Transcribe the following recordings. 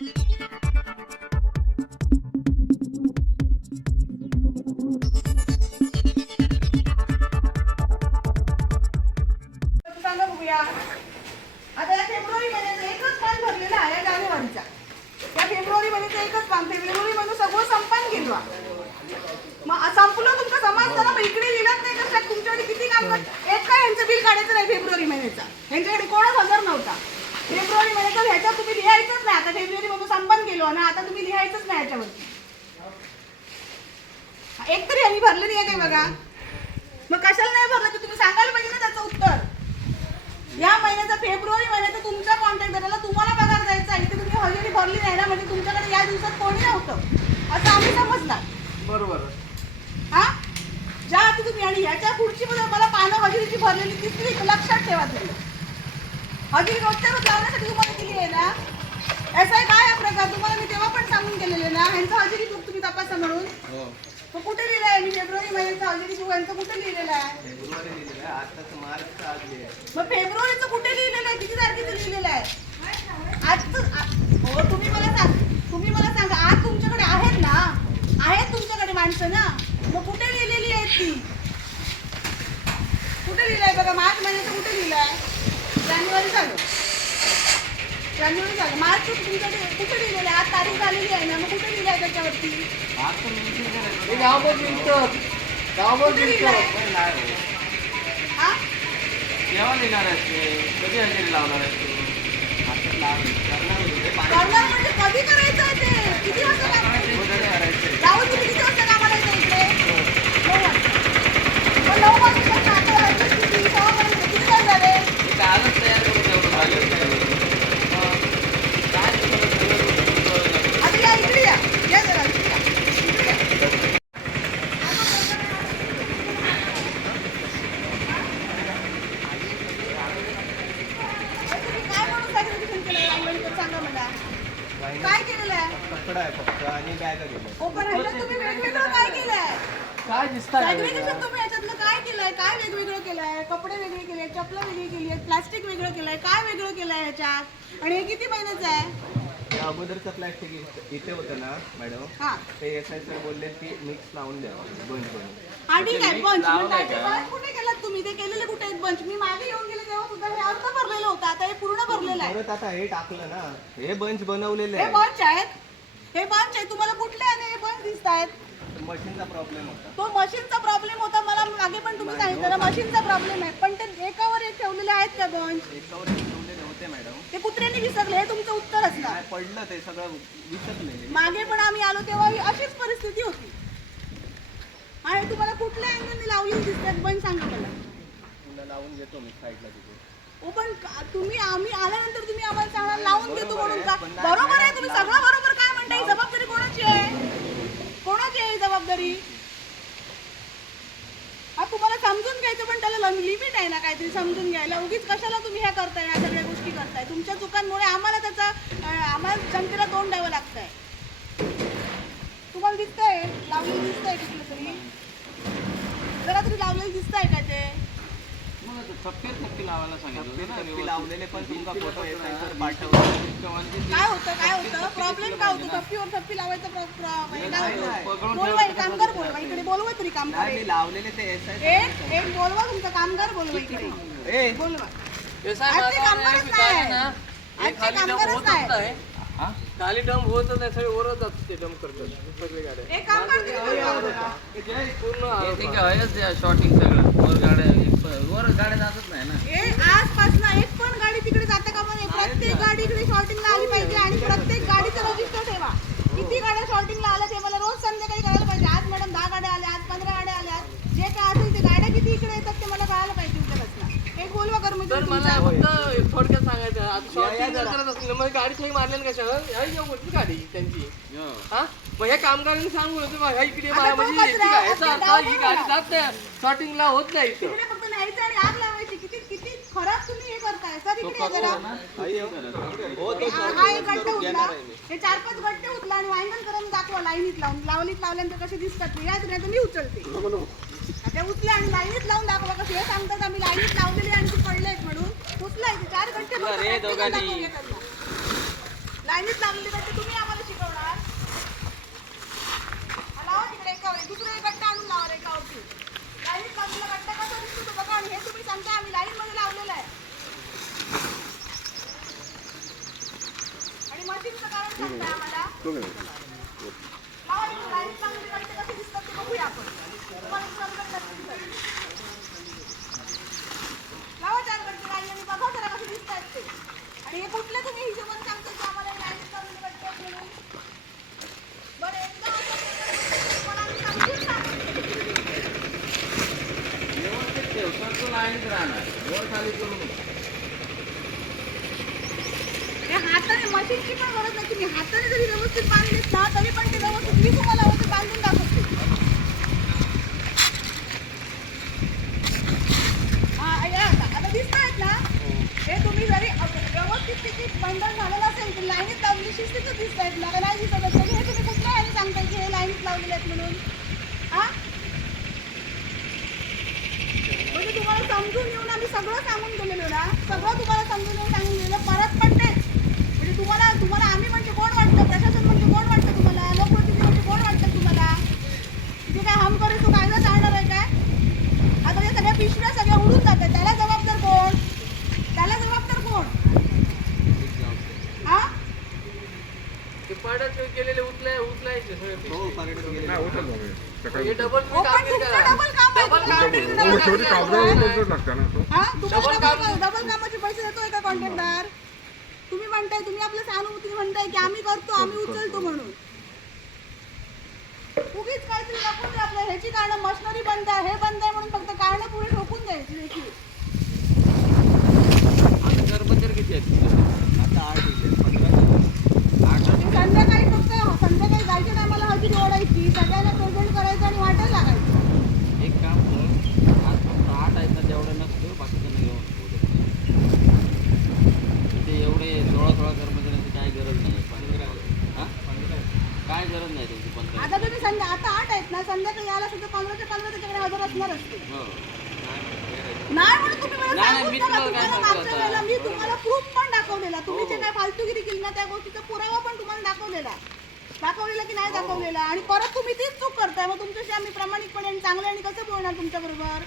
सांगा बघूया. आता या फेब्रुवारी महिन्याचा एकच पान भरलेला आहे जानेवारीचा. या फेब्रुवारी महिन्याचा एकच पान, फेब्रुवारी महिना सगळं संपन गेलो. मग संपलं तुमचं समाजताना मग इकडे लिहिलंच नाही कसं तुमच्याकडे किती काम एक काय यांचं बिल काढायचं नाही फेब्रुवारी महिन्याचा. यांच्याकडे कोणच हजर नव्हता फेब्रुवारी महिन्याचा. ह्याच्यात तुम्ही लिहायचंच नाही. आता फेब्रुवारी म्हणून संपन गेलो ना, आता तुम्ही लिहायचंच नाही ह्याच्यावरती. एक तरी यांनी भरलं नाही काय बघा. मग कशाला नाही भरलं ते तुम्ही सांगायला पाहिजे ना त्याचं उत्तर. या महिन्याचा फेब्रुवारी महिन्याचा तुमच्या कॉन्ट्रॅक्टरला तुम्हाला पगार द्यायचा आहे, तुम्ही हजेरी भरली नाही ना, म्हणजे तुमच्याकडे या दिवसात कोणी नव्हतं असं आम्ही समजणार. बरोबर. हा ज्या आधी तुम्ही आणि ह्याच्या पुढची मला पानं हजेरीची भरलेली तिसरी लक्षात ठेवा. तुम्ही हजेरी रोजच्या रोज लावण्यासाठी तुम्हाला दिली आहे ना. असा आहे काय हा प्रकार तुम्हाला मी तेव्हा पण सांगून गेलेले ना. ह्यांचं हजेरी बुक तुम्ही तपासा म्हणून. मग कुठे लिहिलं आहे मी फेब्रुवारी महिन्याचं हजेरी बुक यांचं कुठे लिहिलेलं आहे? फेब्रुवारी लिहिलेलं आहे, आताच मार्च आज लिहिलं. मग फेब्रुवारीचं कुठे लिहिलेलं आहे? किती तारखेचं लिहिलेलं आहे? आज हो तुम्ही मला सांगा आज तुमच्याकडे आहेत ना, आहेत तुमच्याकडे माणसं ना, मग कुठे लिहिलेली आहेत ती? कुठे लिहिलं आहे बघा. मार्च महिन्याचं कुठे लिहिलं आहे? जानेवारी झालं, मार्च तुमच्याकडे कुठे लिहिलेलं आहे? आज तारीख झालेली आहे ना, मग कुठे लिहिलं आहे त्याच्यावरती? केव्हा लिहिणार आहेस तू? कधी हजेरी लावणार आहेस तू? करणार म्हणजे कधी करायचं आहे ते? किती वाजता राहुल तुम्ही किती वाजता कामाला येतो इकडे? 9 वाजता किती काय झाले? कालच तयार करून ठेवलं पाहिजे. आता या इकडे या जरा इकडे या. काय केलेलं आहे? कपडा आहे फक्त आणि बॅग गेलं. ओपन ह्याच्यात तुम्ही वेगवेगळं काय केलंय? काय दिसतं? सॅग्रिगेशन तुम्ही ह्याच्यातलं काय केलंय? काय वेगवेगळं केलंय? कपडे वेगळे केले, चपला वेगळी केली आहेत, प्लास्टिक वेगळं केलंय, काय वेगळं केलंय ह्याच्यात? आणि हे किती महिन्याचं आहे? अगोदरचं प्लास्टिक इथे होतं ना मॅडम, हा ते एस आय सर बोलले की मिक्स लावून द्या बंच करून. हा ठीक आहे. बंच कुठे केलात तुम्ही? ते केलेले कुठे आहेत बंच? मी मागे येऊन गेले तेव्हा सुद्धा हे अर्ध भरलेलं होतं, आता हे पूर्ण भरलेलं आहे. परत आता हे टाकलं ना, हे बंच बनवलेले हे आहे. बंच आहेत, हे बंच आहे. तुम्हाला कुठले आणि हे बंच दिसत आहेत? मशीनचा प्रॉब्लेम होता. तो मशीनचा प्रॉब्लेम होता. मला मागे पण तुम्ही सांगितलं ना मशीनचा प्रॉब्लेम आहे, पण ते एकावर एक ठेवलेले आहेत का बंच? एकावर एक ठेवलेले होते मॅडम. ते कुत्र्यांनी विसरले हे तुमचं उत्तर असणार. काय पडलं ते सगळं विसरले. मागे पण आम्ही आलो तेव्हा ही अशीच परिस्थिती होती. आणि तुम्हाला कुठल्या अँगलने लावली दिसतात बंच सांगा मला. तुला लावून घेतो मी साईडला तिथे. हो पण तुम्ही आम्ही आल्यानंतर तुम्ही आम्हाला सांगा लावून घेतो म्हणून का? बरोबर आहे तुम्ही सगळं बरोबर काय म्हणताय. जबाबदारी कोणाची आहे? कोणाची आहे जबाबदारी? तुम्हाला समजून घ्यायचं पण त्याला लिमिट आहे ना काहीतरी समजून घ्यायला. उगीच कशाला तुम्ही हे करताय, ह्या सगळ्या गोष्टी करताय. तुमच्या चुकांमुळे आम्हाला जनतेला तोंड द्यावं लागतंय. तुम्हाला दिसतंय लावलेलं दिसतंय कुठलं तरी? जरा तरी लावलेलं दिसतंय का ते? थप्पी लावायला सांगितलं. लावलेले पण तुमचा फोटो पाठवला. काय होतं प्रॉब्लेम काय होतं? थप्पी लावायचा बोलवा. कामगार बोलवा इकडे. बोलवा तरी कामगार लावलेले ते एक बोलवा तुमचा कामगार बोलवा इकडे. बोलवा. आजचे कामगारच नाही. खाली डंप होत नाही, सगळे वरच जातात ते डंप करतात सगळे गाड्या. एक काम करते पूर्ण शॉटिंग सगळं वर गाड्या जातच नाही ना. आजपासून एक पण गाडी तिकडे जाते का म्हणे? प्रत्येक गाडी इकडे शॉर्टिंगला आली पाहिजे आणि प्रत्येक गाडीचं रजिस्टर ठेवा. किती गाड्या शॉर्टिंगला आल्या ते मला रोज संध्याकाळी कळायला पाहिजे. आज मॅडम 10 गाड्या आल्या, आज 15 गाड्या आल्या. जे काय असेल ते गाड्या किती इकडे येतात ते मला कळायला पाहिजे. एक बोलवा तर मला फक्त थोडक्यात सांगायचं आता शॉर्टिंग करत असलं मग गाडी तुम्ही मारल्या कशा गाडी त्यांची. हा मग ह्या कामगारांनी सांगून होतं ह्या इकडे म्हणजे याचा अर्थ ही गाडी जात नाही, शॉर्टिंगला होत नाही इथं. फक्त न्यायचं आणि आग लावायची. किती खराब तुम्ही हे करताय. सर इकडे जरा हा एक गड्डा उचला, हे 4-5 गड्डे उचला आणि वायंगण करून दाखवा लाईनीत लावल्यानंतर कसे दिसतात. याच नाही तर मी उचलते. आता उचला आणि लाईनीत लावून दाखवा. कसं हे सांगतात आम्ही लाईनीत लावलेली आणि ती पडलेत म्हणून. उचलायचे 4 गड्डे लाईनीत लागलेली गट्टे तुम्ही आम्हाला शिकवणार? लावा तिकडे एकावर दुसरा एक गट्टा आणून लावा एकावरती. लाईनीत लागलेला गट्टा कसा दिसतो तो बघा. आणि हे तुम्ही सांगता आम्ही लाईन मध्ये लावलेलं आहे आणि मशीनचं कारण सांगताय आम्हाला. लावा तिकडे लाईनीत लागलेले गट्टे कसे दिसतात ते बघूया आपण. तुम्हाला समजत नसेल तर. लावा 4 गट्टे लाईनीने बघा जरा कसे दिसतायत ते. आणि हे कुठले तुम्ही हिशोबाने सांगता की आम्हाला लाईनीत लागलेले गट्टे आहेत म्हणून? बरं एकदा तुम्हाला आम्ही समजून सांगितलं. व्यवस्थित ठेव, तर तो लाईनीत राहणार. वर खाली करू नको. हे हाताने मशीनची पण गरज नाही. तुम्ही हाताने जरी व्यवस्थित बांधलीत ना तरी पण ते व्यवस्थित मी तुम्हाला व्यवस्थित बांधून दाखवते. हा या आता दिसतायत ना. हे तुम्ही जरी व्यवस्थित तिथे बंधन झालेलं असेल तर लाईनीत लावली शिस्तीतच दिसतायत ना. नाही दिसत असेल हे तुम्ही कुठल्या ह्याने सांगताय की हे लाईनीत लावलेले आहेत म्हणून? हा म्हणजे तुम्हाला समजून येऊन आम्ही सगळं सांगून गेलेलो ना. सगळं तुम्हाला समजून येऊन सांगून गेलेलं परत पण तेच. म्हणजे तुम्हाला आम्ही म्हणजे कोण वाटतं? प्रशासन म्हणजे कोण वाटतं तुम्हाला? लोकप्रतिनिधी म्हणजे कोण वाटतं तुम्हाला? जे काय हम करे तो कायदा चालणार आहे काय? आता या सगळ्या पिशव्या सगळ्या उडून जातात. त्याला जबाबदार कोण? त्याला जबाबदार कोण? हा ते पाड्यात केलेले उचलायचे सगळे पिशवी. हे डबल हो, पण तुमचं डबल काम आहे. हा तुम्हाला डबल कामाचे पैसे देतोय का कॉन्ट्रॅक्टदार? तुम्ही म्हणताय तुम्ही आपलं सहानुभूती म्हणताय की आम्ही करतो आम्ही उचलतो म्हणून. उगीच काहीतरी दाखवून द्या आपल्या ह्याची कारणं मशिनरी बंद आहे हे बंद आहे म्हणून फक्त कारणं पुढे ठोकून द्यायची देखील. आता कर्मचारी किती आहेत? आता 8 संध्याकाळी फक्त संध्याकाळी जायच्या टायमाला हजेरी ओढायची. सगळ्यांना प्रेझेंट करायचं आणि वाटायला लागायचं. एक काम कर, आज फक्त 8 आहेत ना तेवढं नसतं बाकीच्यांना घेऊन इथे एवढे 16 कर्मचाऱ्यांची काय गरज नाही. 15 काय गरज नाही त्यांची 15. आता तुम्ही आता 8 आहेत ना संध्याकाळी यायला सुद्धा 15च्या 15 त्याच्याकडे हजर असणार असते. नाही म्हणून तुम्ही मला सांगून नका. तुम्हाला मागच्या वेळेला मी तुम्हाला प्रूफ पण दाखवलेला. तुम्ही जे काय फालतूगिरी केली ना त्या गोष्टीचा पुरावा पण तुम्हाला दाखवलेला की नाही दाखवलेला. आणि परत तुम्ही तीच चूक करताय. मग तुमच्याशी आम्ही प्रामाणिकपणे आणि चांगल्याने कसं बोलणार तुमच्या बरोबर?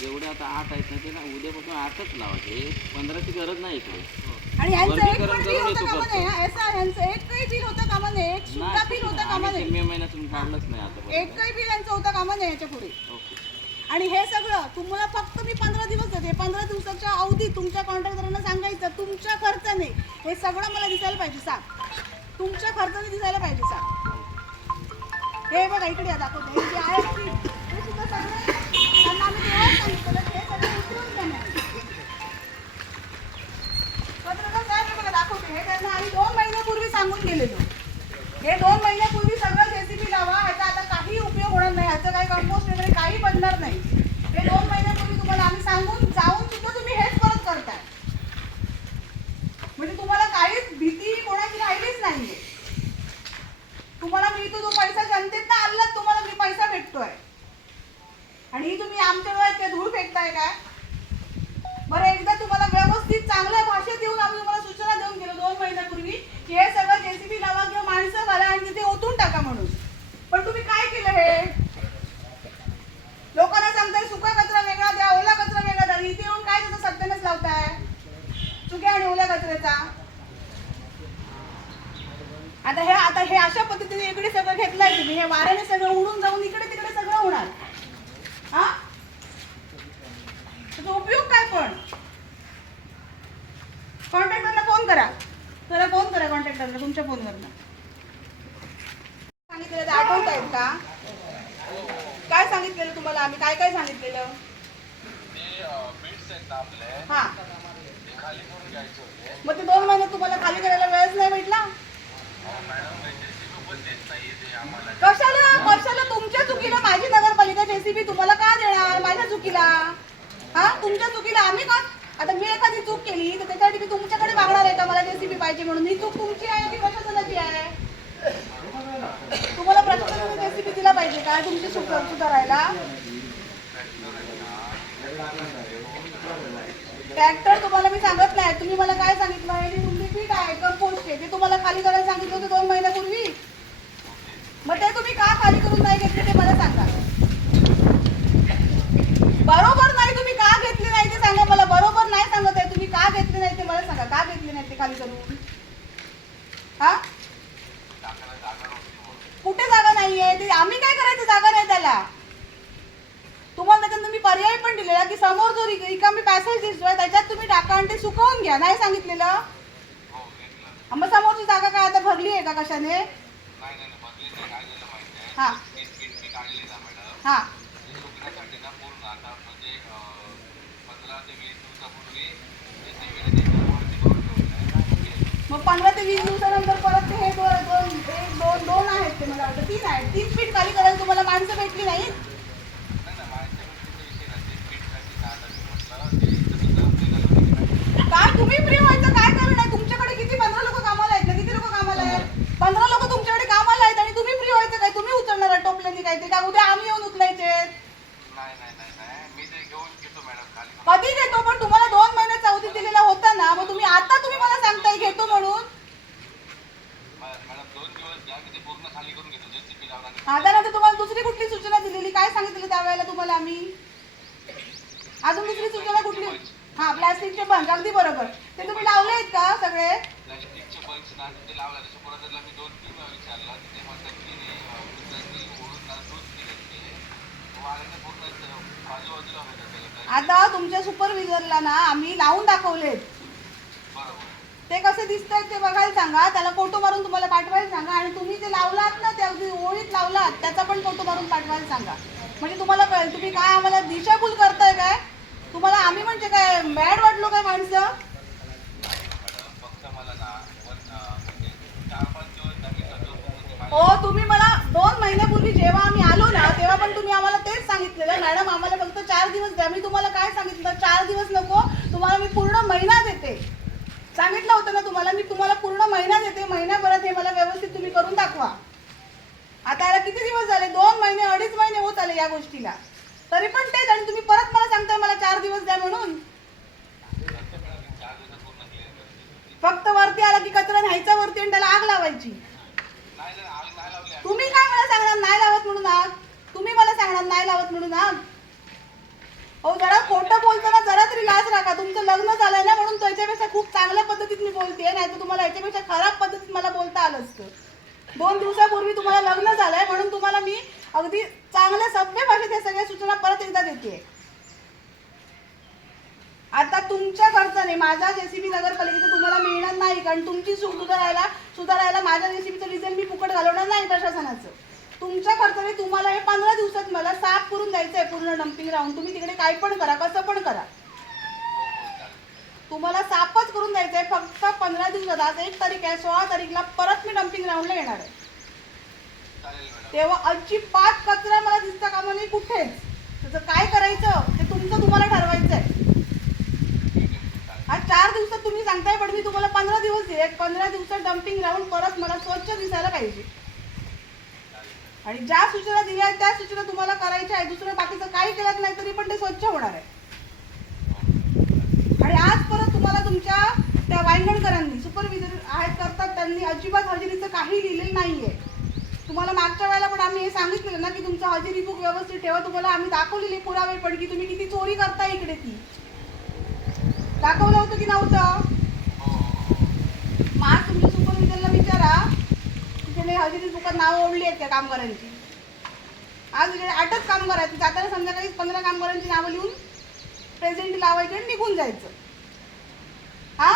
जेवढे आता 8 आहेत ना ते ना उद्यापासून 8च लावायचे. 15ची गरज नाही इकडे. आणि ह्यांचं एक पण बिल होतं कामा नये. ह्यांचं एकही बिल होतं कामा नये. एक सुद्धा बिल होतं कामा नये. मे महिन्यातून काढलंच नाही आता. एकही बिल यांचं होतं कामा नये याच्या पुढे. आणि हे सगळं तुम्हाला फक्त मी 15 दिवस देते. 15 दिवसाच्या अवधीत तुमच्या कॉन्ट्रॅक्टदारांना सांगायचं तुमच्या खर्चाने हे सगळं मला दिसायला पाहिजे. तुमच्या खर्चाने दिसायला पाहिजे. हे बघा इकडे दाखवते हे जे आहे हे सुद्धा सगळं त्यांना आम्ही तेव्हाच सांगितलं हे सगळं उतरून देणार. पत्रकार साहेब हे बघा दाखवते हे त्यांना आम्ही 2 महिन्यापूर्वी सांगून गेलेलो. हे 2 महिन्यापूर्वी सगळं जेसीबी लावा. ह्याचा आता काही उपयोग होणार नाही. ह्याचं काही कंपोस्ट वगैरे काही बनणार नाही. हे 2 महिन्यापूर्वी तुम्हाला आम्ही सांगून जाऊन सुद्धा तुम्ही हेच परत करताय. म्हणजे तुम्हाला काहीच भीती कोणाची राहिलीच नाहीये. तुम्हाला मिळतो तो पैसा जनतेत ना आलात. तुम्हाला मी पैसा भेटतोय आणि तुम्ही आमच्या डोळ्यात काय धूळ फेकताय काय? बरं एकदा तुम्हाला व्यवस्थित चांगल्या भाषेत येऊन आम्ही तुम्हाला सूचना देऊन गेलो 2 महिन्यापूर्वी की हे सगळं जेसीबी लावा किंवा माणसं घाला आणि तिथे ओतून टाका म्हणून. पण तुम्ही काय केलं? हे लोकांना सांगताय सुका कचरा वेगळा द्या ओला कचरा वेगळा द्या. इथे येऊन काय त्याचा सत्यानाश लावताय सुक्या आणि ओल्या कचऱ्याचा? आता हे अशा पद्धतीने इकडे सगळं घेतलंय तुम्ही. हे वाऱ्याने सगळं उडून जाऊन इकडे तिकडे सगळं होणार. हा त्याचा उपयोग काय? पण कॉन्ट्रॅक्टरला फोन करा. कॉन्ट्रॅक्टरला तुमच्या फोनवरनं सांगितलेलं आठवत आहेत का? काय सांगितलेलं तुम्हाला आम्ही? काय काय सांगितलेलं? हा मग ते 2 महिन्यात तुम्हाला खाली करायला वेळच नाही भेटला? कशाला तुमच्या चुकीला माझी नगरपालिका जेसीबी तुम्हाला का देणार? माझ्या चुकीला तुमच्या चुकीला आम्ही का? आता मी एखादी चूक केली तर त्याच्यासाठी मी तुमच्याकडे मागणार आहे का मला जेसीबी पाहिजे म्हणून? ही चूक तुमची आहे की प्रशासनाची आहे? तुम्हाला प्रशासनाने जेसीबी दिला पाहिजे का तुमची सुधारायला? ट्रॅक्टर तुम्हाला मी सांगत नाही. तुम्ही मला काय सांगितलं आहे? तुमची पीठ आहे कंपोस्ट आहे ते तुम्हाला खाली करायला सांगितलं होतं 2 महिन्यापूर्वी. मग ते तुम्ही का खाली करून नाही घेतले ते मला सांगा. बरोबर नाही तुम्ही का घेतले नाही ते सांगा मला. बरोबर नाही सांगत आहे तुम्ही का घेतले नाही ते मला सांगा. का घेतले नाही ते खाली करून? हा कुठे जागा नाहीये? ते आम्ही काय करायचं? जागा नाही त्याला. तुम्हाला त्याच्यात तुम्ही पर्याय पण दिलेला की समोर जो रिकामी पॅसेज दिसतोय त्याच्यात तुम्ही टाका आणि ते सुकवून घ्या. नाही सांगितलेलं? मग समोरची जागा काय आता भरली आहे का कशाने? हा हा मग 15 ते 20 दिवसानंतर परत ते हे दोन आहेत ते मला वाटतं 3 आहेत. 3 फीट खाली करायला तुम्हाला माणसं भेटली नाहीत? काय तुम्ही फ्री व्हायचं काय कारण आहे? तुमच्याकडे किती 15 लोक कामाला आहेत ना? किती लोक कामाला आहेत? 15 लोक तुमच्याकडे कामाला आहेत आणि तुम्ही फ्री व्हायचं काय? तुम्ही उचलणार टोपल्यानी काहीतरी का? उद्या आम्ही येऊन उचलायचे? कधी घेतो? पण तुम्हाला 2 महिन्याचा अवधी दिलेला होता ना. मग तुम्ही मला सांगताय घेतो म्हणून. त्यानंतर तुम्हाला दुसरी कुठली सूचना दिलेली? काय सांगितलं त्यावेळेला तुम्हाला आम्ही? अजून दुसरी सूचना कुठली? हा प्लास्टिकचे बंच. अगदी बरोबर. ते तुम्ही लावले आहेत का सगळे? आता तुमच्या सुपरविजरला ना आम्ही लावून दाखवलेत. ते कसे दिसत आहेत ते बघायला सांगा. त्याला फोटो मारून तुम्हाला पाठवायला सांगा. आणि तुम्ही ते लावलात ना त्या ओळीत लावलात त्याचा पण फोटो मारून पाठवायला सांगा. म्हणजे तुम्हाला कळेल तुम्ही काय आम्हाला दिशाभूल करताय काय? तुम्हाला आम्ही म्हणजे काय मॅड वाटलो काय माणसं? हो तुम्ही मला 2 महिन्यापूर्वी जेव्हा आम्ही आलो ना तेव्हा पण तुम्ही आम्हाला तेच सांगितलेलं मॅडम आम्हाला फक्त 4 दिवस द्या. मी तुम्हाला काय सांगितलं? 4 दिवस नको तुम्हाला मी पूर्ण महिना देते. सांगितलं होतं ना तुम्हाला मी तुम्हाला पूर्ण महिना देते. महिन्याभरात हे मला व्यवस्थित तुम्ही करून दाखवा. आता याला किती दिवस झाले? 2 महिने 2.5 महिने होत आले या गोष्टीला. तरी पण तेच आणि तुम्ही परत मला सांगताय मला 4 दिवस द्या म्हणून. फक्त वरती आला की कचरा न्यायचा वरती आणि त्याला आग लावायची. तुम्ही काय मला सांगणार नाही लावत म्हणून आग? तुम्ही मला सांगणार नाही लावत म्हणून आग? हो जरा खोटं बोलताना जरा तरी लाज राखा. तुमचं लग्न झालंय ना म्हणून त्याच्यापेक्षा खूप चांगल्या पद्धतीत मी बोलतेय. नाही तर तुम्हाला याच्यापेक्षा खराब पद्धतीत मला बोलता आलं असतं. 2 दिवसापूर्वी तुम्हाला लग्न झालंय म्हणून तुम्हाला मी अगदी चांगल्या सभ्य भाषेत या सगळ्या सूचना परत एकदा देते. आता तुमच्या खर्चाने माझा जेसीबी नगरपालिकेचा तुम्हाला मिळणार नाही. कारण तुमची चूक सुधारायला माझ्या जेसीबीचं डिझेल मी फुकट घालवणार नाही प्रशासनाचं. तुमच्या खर्चाने तुम्हाला हे 15 दिवसात मला साफ करून द्यायचं आहे पूर्ण डम्पिंग राहून. तुम्ही तिकडे काय पण करा कसं पण करा तुम्हाला साफच करून द्यायचं आहे. फक्त 15 दिवसात. आज 1 तारीख आहे. 16 तारीखला परत मी डम्पिंग राऊंडला येणार आहे. तेव्हा अजिबात कचरा मला दिसता कामा नाही कुठेच. त्याचं काय करायचं ते तुमचं तुम्हाला ठरवायचं आहे. आज 4 दिवसात तुम्ही सांगताय पण मी तुम्हाला 15 दिवस दिले. 15 दिवसात डम्पिंग राऊंड परत मला स्वच्छ दिसायला पाहिजे. आणि ज्या सूचना दिल्या आहेत त्या सूचना तुम्हाला करायच्या आहे. दुसरं बाकीचं काही केलं नाही तरी पण ते स्वच्छ होणार आहे. आणि आज परत तुम्हाला तुमच्या त्या वांगणकरांनी सुपरविजर आहेत करतात त्यांनी अजिबात हजेरीचं काही लिहिलेलं नाहीये. तुम्हाला मागच्या वेळेला पण आम्ही हे सांगितलेलं ना की तुमचं हजेरी बुक व्यवस्थित ठेवा. तुम्हाला आम्ही दाखवलेले पुरावे पण की तुम्ही किती चोरी करताय इकडे ती दाखवलं होतं की नव्हतं? मग तुमच्या सुपरविजरला विचारा की त्याने हजेरी बुकात नावं ओढली आहेत त्या कामगारांची. आज इकडे 8च कामगार आहेत. जाताना संध्याकाळी 15 कामगारांची नावं लिहून प्रेझेंट लावायचे आणि निघून जायचं. हा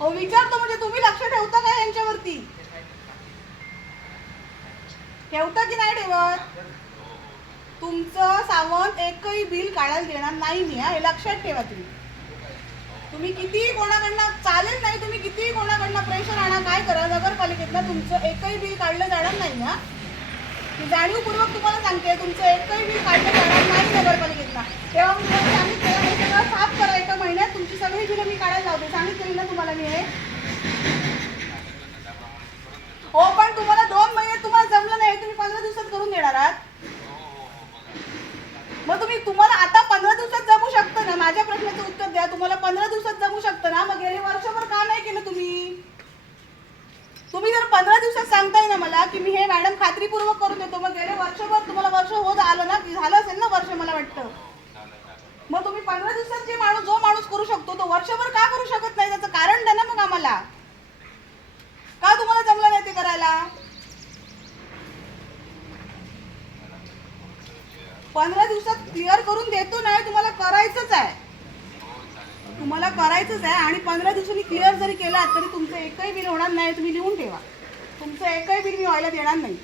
हो विचारतो म्हणजे तुम्ही लक्ष ठेवता का यांच्यावरती? ठेवता की नाही ठेवत? तुमचं सावंत एकही बिल काढायला देणार नाही मी. हे लक्षात ठेवा. तुम्ही कितीही कोणाकडनं चालेल नाही. तुम्ही कितीही कोणाकडनं प्रेशर आणा काय करा नगरपालिकेतनं तुमचं एकही बिल काढलं जाणार नाही. हा मी जाणीवपूर्वक तुम्हाला सांगते तुमचं एकही बिल काढलं जाणार नाही नगरपालिकेतनं. तेव्हा मी तुम्हाला सांगितलं हे सगळं साफ करा. 1 महिन्यात तुमची सगळी बिलं मी काढायला लावते. सांगितलेली ना तुम्हाला मी हे. हो पण तुम्हाला 2 महिन्यात तुम्हाला जमलं नाही तुम्ही 15 दिवसात करून देणार आहात. मग तुम्हाला आता 15 दिवसात जमू शकतं ना. प्रश्नाचं उत्तर द्या. तुम्हाला 15 दिवसात जमू शकतं ना, मग गेले वर्षभर का नाही केलं तुम्ही? तुम्ही जर 15 दिवसात सांगताय ना मला की मी हे मॅडम खात्रीपूर्वक करून देतो, मग गेले वर्षभर तुम्हाला वर्ष होत आलं ना, झालं असेल ना वर्ष मला वाटतं. मग तुम्ही 15 दिवसात जो माणूस करू शकतो तो वर्षभर का करू शकत नाही? त्याचं कारण द्या ना मग आम्हाला. का तुम्हाला जमलं नाही ते करायला? 15 दिवसात क्लिअर करून देतो नाही, तुम्हाला करायचंच आहे. तुम्हाला करायचंच आहे आणि 15 दिवसांनी क्लिअर जरी केलात तरी तुमचं एकही बिल होणार नाही. तुम्ही लिहून ठेवा, तुमचं एकही बिल मी व्हायला देणार नाही.